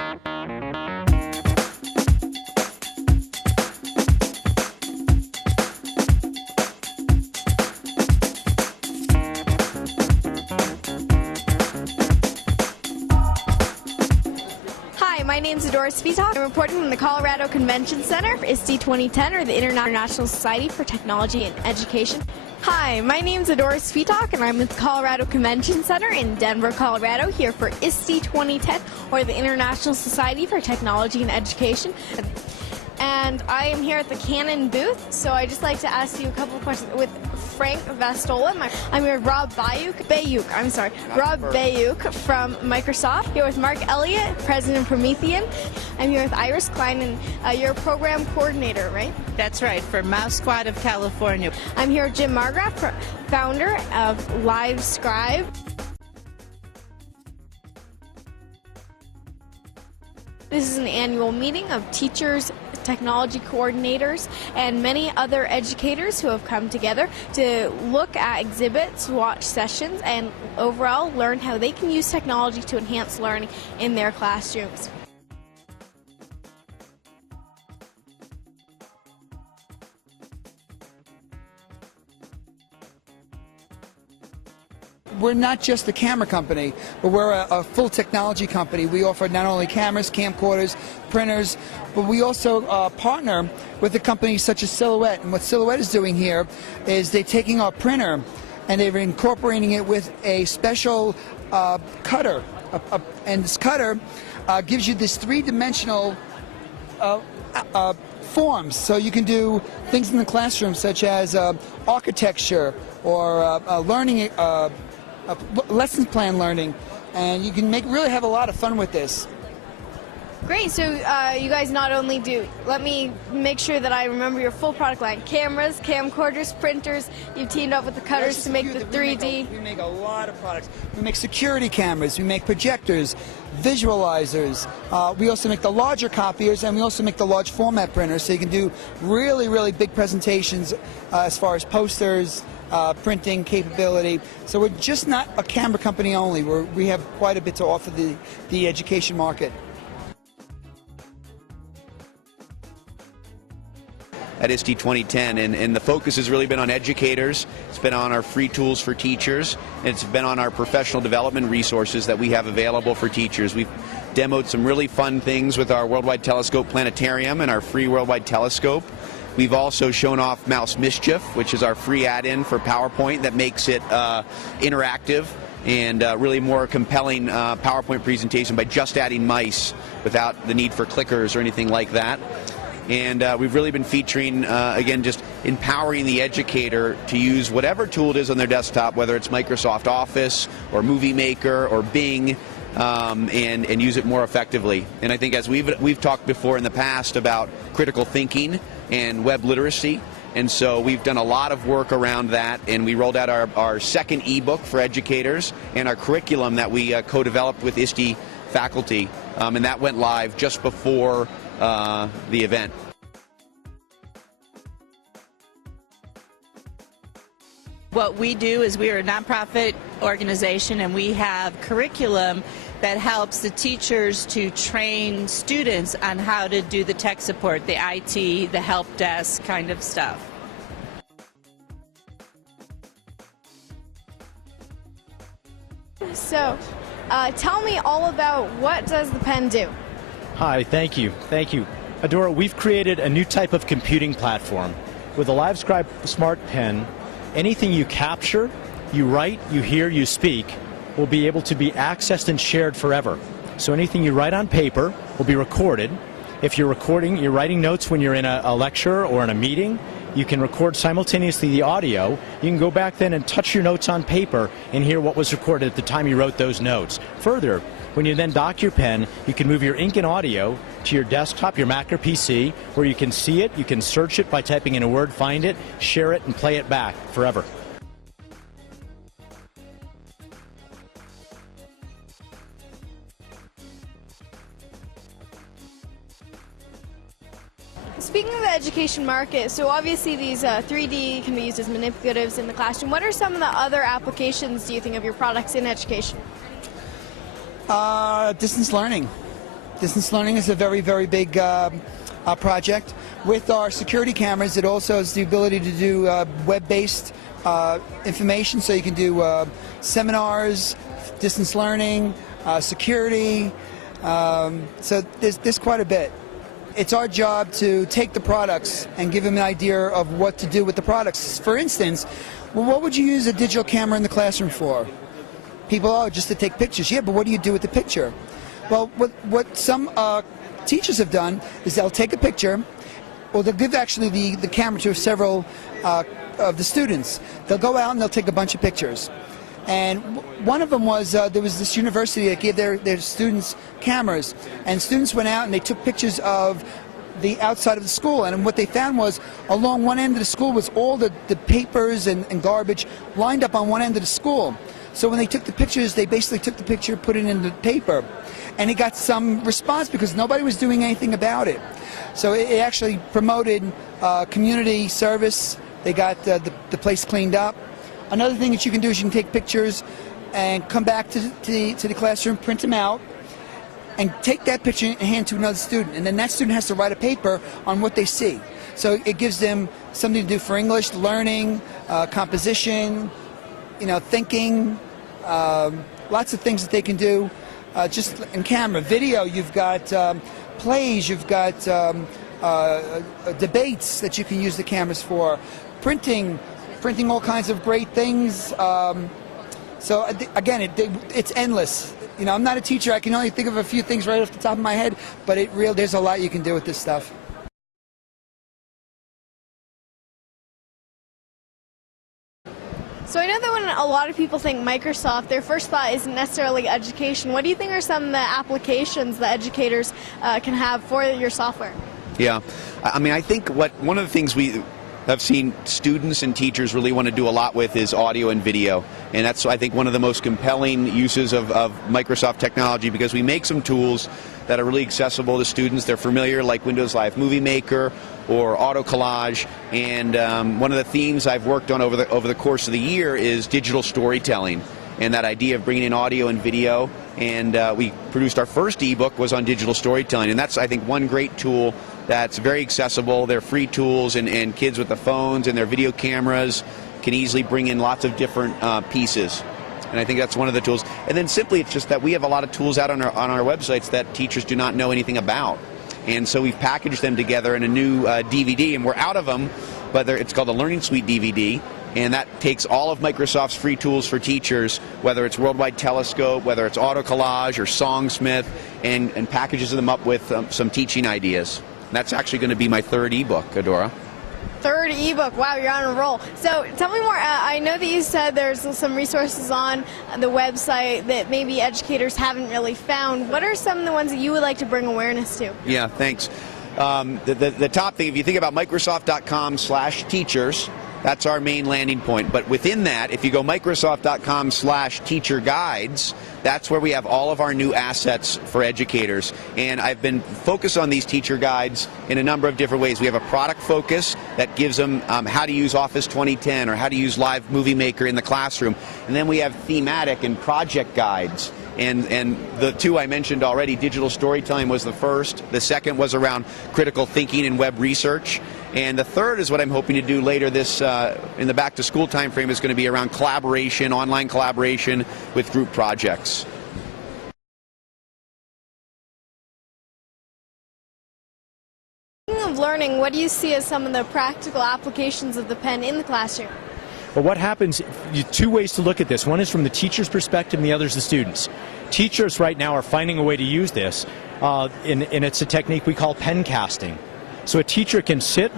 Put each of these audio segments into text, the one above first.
Hi, my name is Adora Svitak. I'm reporting from the Colorado Convention Center for ISTE 2010, or the International Society for Technology and Education. Hi, my name is Adora Svitak, and I'm at the Colorado Convention Center in Denver, Colorado, here for ISTE 2010, or the International Society for Technology and Education. And I am here at the Canon booth, so I'd just like to ask you a couple of questions with Frank Vastola. I'm here with Rob Bayuk from Microsoft. Here with Mark Elliott, President of Promethean. I'm here with Iris Klein, and you're a program coordinator, right? That's right, for Mouse Squad of California. I'm here with Jim Margraf, founder of LiveScribe. This is an annual meeting of teachers, technology coordinators, and many other educators who have come together to look at exhibits, watch sessions, and overall learn how they can use technology to enhance learning in their classrooms. We're not just a camera company, but we're a full technology company. We offer not only cameras, camcorders, printers, but we also partner with a company such as Silhouette. And what Silhouette is doing here is they're taking our printer and they're incorporating it with a special cutter. And this cutter gives you this three-dimensional forms. So you can do things in the classroom such as architecture or learning lesson plan learning, and you can really have a lot of fun with this. Great, so you guys not only do, let me make sure that I remember your full product line, cameras, camcorders, printers, you've teamed up with the cutters to make the 3D. We make a lot of products. We make security cameras, we make projectors, visualizers, we also make the larger copiers, and we also make the large format printers, so you can do really, really big presentations as far as posters, printing capability. So we're just not a camera company only. We have quite a bit to offer the education market. At ISTE 2010, and the focus has really been on educators. It's been on our free tools for teachers, and it's been on our professional development resources that we have available for teachers. We've demoed some really fun things with our Worldwide Telescope Planetarium and our free Worldwide Telescope. We've also shown off Mouse Mischief, which is our free add-in for PowerPoint that makes it interactive and really more compelling PowerPoint presentation by just adding mice without the need for clickers or anything like that. And we've really been featuring, again, just empowering the educator to use whatever tool it is on their desktop, whether it's Microsoft Office or Movie Maker or Bing, and use it more effectively. And I think as we've talked before in the past about critical thinking and web literacy, and so we've done a lot of work around that, and we rolled out our second ebook for educators and our curriculum that we co-developed with ISTE faculty, and that went live just before the event. What we do is we are a nonprofit organization, and we have curriculum that helps the teachers to train students on how to do the tech support, the IT, the help desk kind of stuff. So, tell me all about what does the pen do? Hi, thank you. Adora, we've created a new type of computing platform. With a LiveScribe Smart Pen, anything you capture, you write, you hear, you speak, will be able to be accessed and shared forever. So anything you write on paper will be recorded. If you're writing notes when you're in a lecture or in a meeting, you can record simultaneously the audio. You can go back then and touch your notes on paper and hear what was recorded at the time you wrote those notes. Further, when you then dock your pen, you can move your ink and audio to your desktop, your Mac or PC, where you can see it, you can search it by typing in a word, find it, share it, and play it back forever. Speaking of the education market, so obviously these 3D can be used as manipulatives in the classroom. What are some of the other applications, do you think, of your products in education? Distance learning. Distance learning is a very, very big project. With our security cameras, it also has the ability to do web-based information, so you can do seminars, distance learning, security, so there's quite a bit. It's our job to take the products and give them an idea of what to do with the products. For instance, well, what would you use a digital camera in the classroom for? People, oh, just to take pictures. Yeah, but what do you do with the picture? Well, what some teachers have done is they'll take a picture, or they'll give actually the camera to several of the students. They'll go out and they'll take a bunch of pictures. And one of them was, there was this university that gave their students cameras, and students went out and they took pictures of the outside of the school, and what they found was along one end of the school was all the papers and garbage lined up on one end of the school. So when they took the pictures, they basically took the picture, put it in the paper, and it got some response because nobody was doing anything about it. So it actually promoted community service. They got the place cleaned up. Another thing that you can do is you can take pictures and come back to the classroom, print them out, and take that picture and hand to another student. And then that student has to write a paper on what they see. So it gives them something to do for English, learning, composition, thinking, lots of things that they can do just in camera. Video, you've got plays, you've got debates that you can use the cameras for, printing all kinds of great things. So again, it's endless. I'm not a teacher. I can only think of a few things right off the top of my head, but there's a lot you can do with this stuff. So I know that when a lot of people think Microsoft, their first thought isn't necessarily education. What do you think are some of the applications that educators can have for your software? Yeah, I mean, I think one of the things we have seen students and teachers really want to do a lot with is audio and video, and that's, I think, one of the most compelling uses of Microsoft technology, because we make some tools that are really accessible to students. They're familiar, like Windows Live Movie Maker or Auto Collage, and one of the themes I've worked on over the course of the year is digital storytelling, and that idea of bringing in audio and video. And we produced our first ebook was on digital storytelling, and that's, I think, one great tool that's very accessible. They're free tools, and kids with the phones and their video cameras can easily bring in lots of different pieces. And I think that's one of the tools. And then simply, it's just that we have a lot of tools out on our websites that teachers do not know anything about. And so we've packaged them together in a new DVD, and we're out of them, but it's called the Learning Suite DVD. And that takes all of Microsoft's free tools for teachers, whether it's Worldwide Telescope, whether it's Auto Collage or Songsmith, and packages them up with some teaching ideas. And that's actually going to be my third ebook, Adora. Third ebook. Wow, you're on a roll. So tell me more. I know that you said there's some resources on the website that maybe educators haven't really found. What are some of the ones that you would like to bring awareness to? Yeah, thanks. The top thing, if you think about Microsoft.com/teachers, that's our main landing point. But within that, if you go Microsoft.com/teacher guides, that's where we have all of our new assets for educators. And I've been focused on these teacher guides in a number of different ways. We have a product focus that gives them how to use Office 2010 or how to use Live Movie Maker in the classroom. And then we have thematic and project guides. And the two I mentioned already, digital storytelling was the first. The second was around critical thinking and web research. And the third is what I'm hoping to do later this in the back-to-school time frame, is going to be around collaboration, online collaboration with group projects. Speaking of learning, what do you see as some of the practical applications of the pen in the classroom? Well, what happens, two ways to look at this. One is from the teacher's perspective, and the other is the students. Teachers right now are finding a way to use this, and it's a technique we call pen casting. So a teacher can sit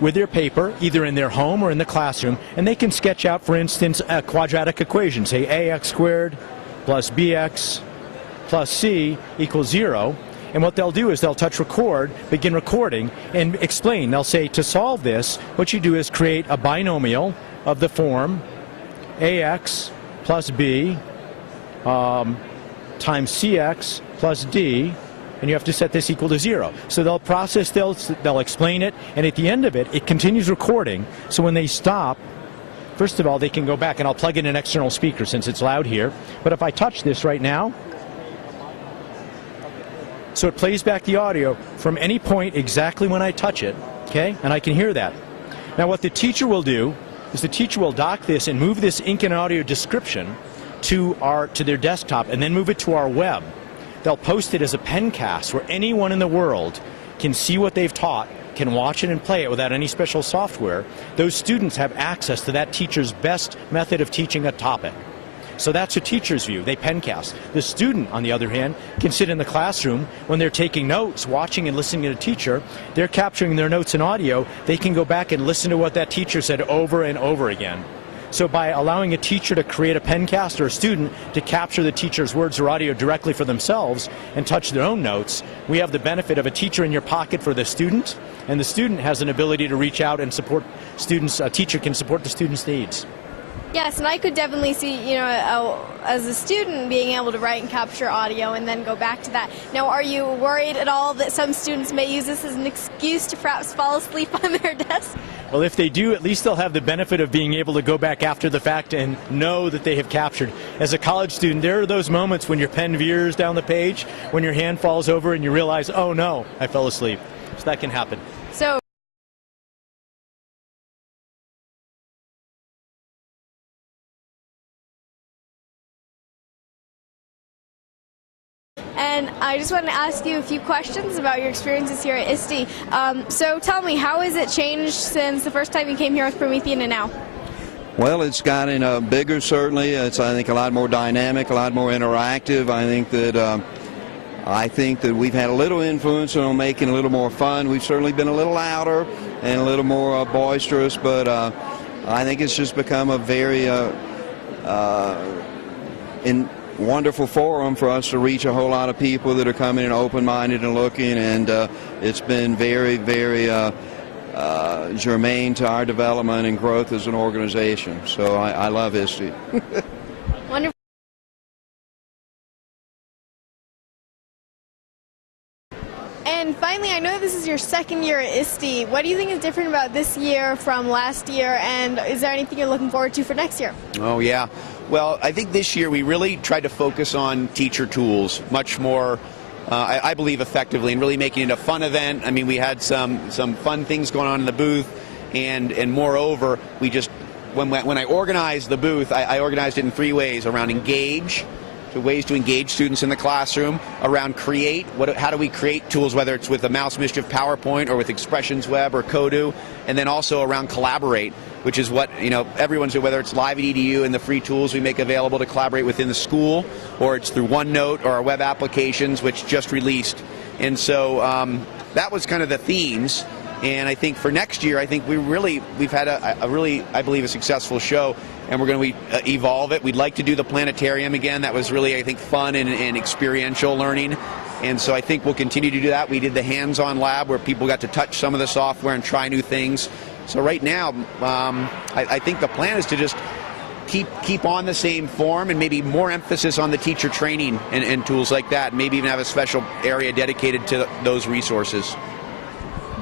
with their paper, either in their home or in the classroom, and they can sketch out, for instance, a quadratic equation, say ax squared plus bx plus c equals 0. And what they'll do is they'll touch record, begin recording, and explain. They'll say, to solve this, what you do is create a binomial of the form ax plus b times cx plus d, and you have to set this equal to 0. So they'll process, they'll explain it, and at the end of it, it continues recording. So when they stop, first of all, they can go back, and I'll plug in an external speaker since it's loud here. But if I touch this right now, So it plays back the audio from any point exactly when I touch it, okay? And I can hear that. Now what the teacher will do is the teacher will dock this and move this ink and audio description to their desktop and then move it to our web. They'll post it as a pencast where anyone in the world can see what they've taught, can watch it and play it without any special software. Those students have access to that teacher's best method of teaching a topic. So that's a teacher's view. They pencast. The student, on the other hand, can sit in the classroom when they're taking notes, watching and listening to the teacher. They're capturing their notes in audio. They can go back and listen to what that teacher said over and over again. So by allowing a teacher to create a pencast or a student to capture the teacher's words or audio directly for themselves and touch their own notes, we have the benefit of a teacher in your pocket for the student, and the student has an ability to reach out and support students. A teacher can support the student's needs. Yes, and I could definitely see, as a student, being able to write and capture audio and then go back to that. Now, are you worried at all that some students may use this as an excuse to perhaps fall asleep on their desk? Well, if they do, at least they'll have the benefit of being able to go back after the fact and know that they have captured. As a college student, there are those moments when your pen veers down the page, when your hand falls over and you realize, oh no, I fell asleep. So that can happen. So and I just wanted to ask you a few questions about your experiences here at ISTE. So tell me, how has it changed since the first time you came here with Promethean and now? Well, it's gotten bigger, certainly. It's, I think, a lot more dynamic, a lot more interactive. I think that we've had a little influence on making it a little more fun. We've certainly been a little louder and a little more boisterous, but I think it's just become a very wonderful forum for us to reach a whole lot of people that are coming in open-minded and looking, and it's been very, very germane to our development and growth as an organization. So I love ISTE. Wonderful. And finally, I know this is your second year at ISTE. What do you think is different about this year from last year, and is there anything you're looking forward to for next year? Oh, yeah. Well, I think this year we really tried to focus on teacher tools much more, I believe, effectively, and really making it a fun event. I mean, we had some fun things going on in the booth, and moreover, we just, when I organized the booth, I organized it in 3 ways: around engage, to ways to engage students in the classroom, around create, how do we create tools, whether it's with the Mouse Mischief PowerPoint or with Expressions Web or Kodu, and then also around collaborate, which is what everyone's doing, whether it's Live at EDU and the free tools we make available to collaborate within the school, or it's through OneNote or our web applications, which just released. And so that was kind of the themes. And I think for next year, I think we've had a really, I believe, a successful show, and we're going to evolve it. We'd like to do the planetarium again. That was really, I think, fun and experiential learning. And so I think we'll continue to do that. We did the hands-on lab where people got to touch some of the software and try new things. So right now, I think the plan is to just keep on the same form and maybe more emphasis on the teacher training and tools like that. Maybe even have a special area dedicated to those resources.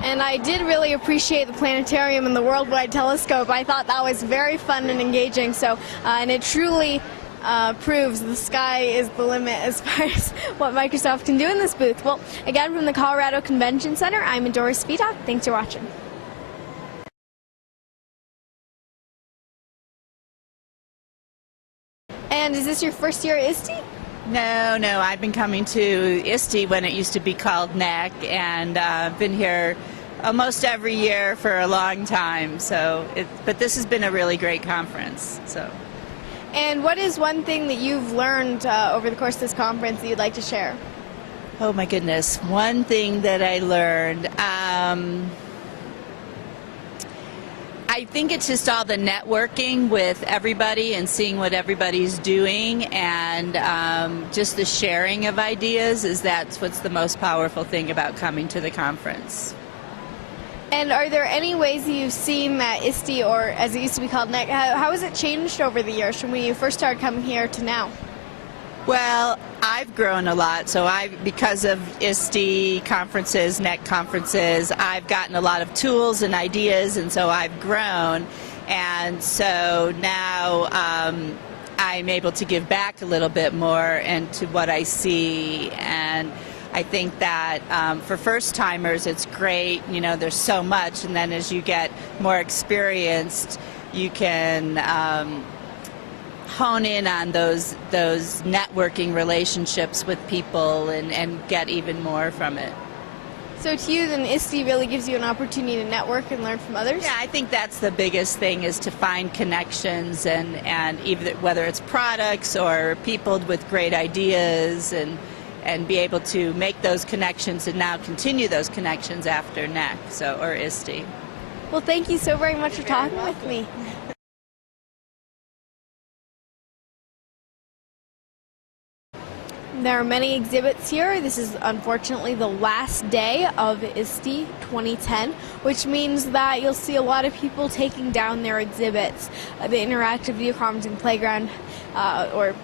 And I did really appreciate the planetarium and the worldwide telescope. I thought that was very fun and engaging. So, and it truly proves the sky is the limit as far as what Microsoft can do in this booth. Well, again, from the Colorado Convention Center, I'm Adora Svitak. Thanks for watching. And is this your first year at ISTE? No, I've been coming to ISTE when it used to be called NEC, and I've been here almost every year for a long time. But this has been a really great conference. And what is one thing that you've learned over the course of this conference that you'd like to share? Oh my goodness, one thing that I learned. I think it's just all the networking with everybody and seeing what everybody's doing, and just the sharing of ideas that's what's the most powerful thing about coming to the conference. And are there any ways that you've seen that ISTE, or as it used to be called NEC, how has it changed over the years from when you first started coming here to now? Well, I've grown a lot, so because of ISTE conferences, NEC conferences, I've gotten a lot of tools and ideas, and so I've grown. And so now I'm able to give back a little bit more into what I see, and I think that for first-timers, it's great. You know, there's so much, and then as you get more experienced, you can hone in on those networking relationships with people and get even more from it. So to you, then ISTE really gives you an opportunity to network and learn from others? Yeah, I think that's the biggest thing, is to find connections, and either whether it's products or people with great ideas, and be able to make those connections and now continue those connections after NEC, or ISTE. Well, thank you so very much for talking with me. There are many exhibits here. This is unfortunately the last day of ISTE 2010, which means that you'll see a lot of people taking down their exhibits. The interactive video conferencing playground, or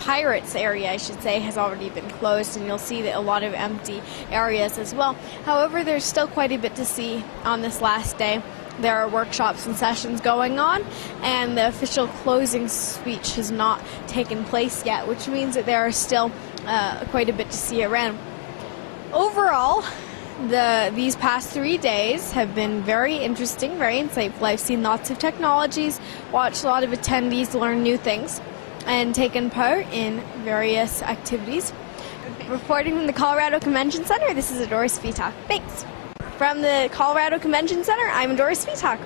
Pirates area, I should say, has already been closed, and you'll see that a lot of empty areas as well. However, there's still quite a bit to see on this last day. There are workshops and sessions going on, and the official closing speech has not taken place yet, which means that there are still quite a bit to see around. Overall, these past 3 days have been very interesting, very insightful. I've seen lots of technologies, watched a lot of attendees learn new things, and taken part in various activities. Reporting from the Colorado Convention Center, this is Adora Svitak. Thanks. From the Colorado Convention Center, I'm Adora Svitak.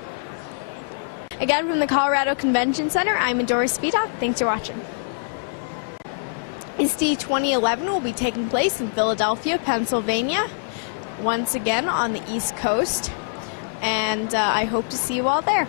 Again, from the Colorado Convention Center, I'm Adora Svitak. Thanks for watching. ISTE 2011 will be taking place in Philadelphia, Pennsylvania, once again on the East Coast, and I hope to see you all there.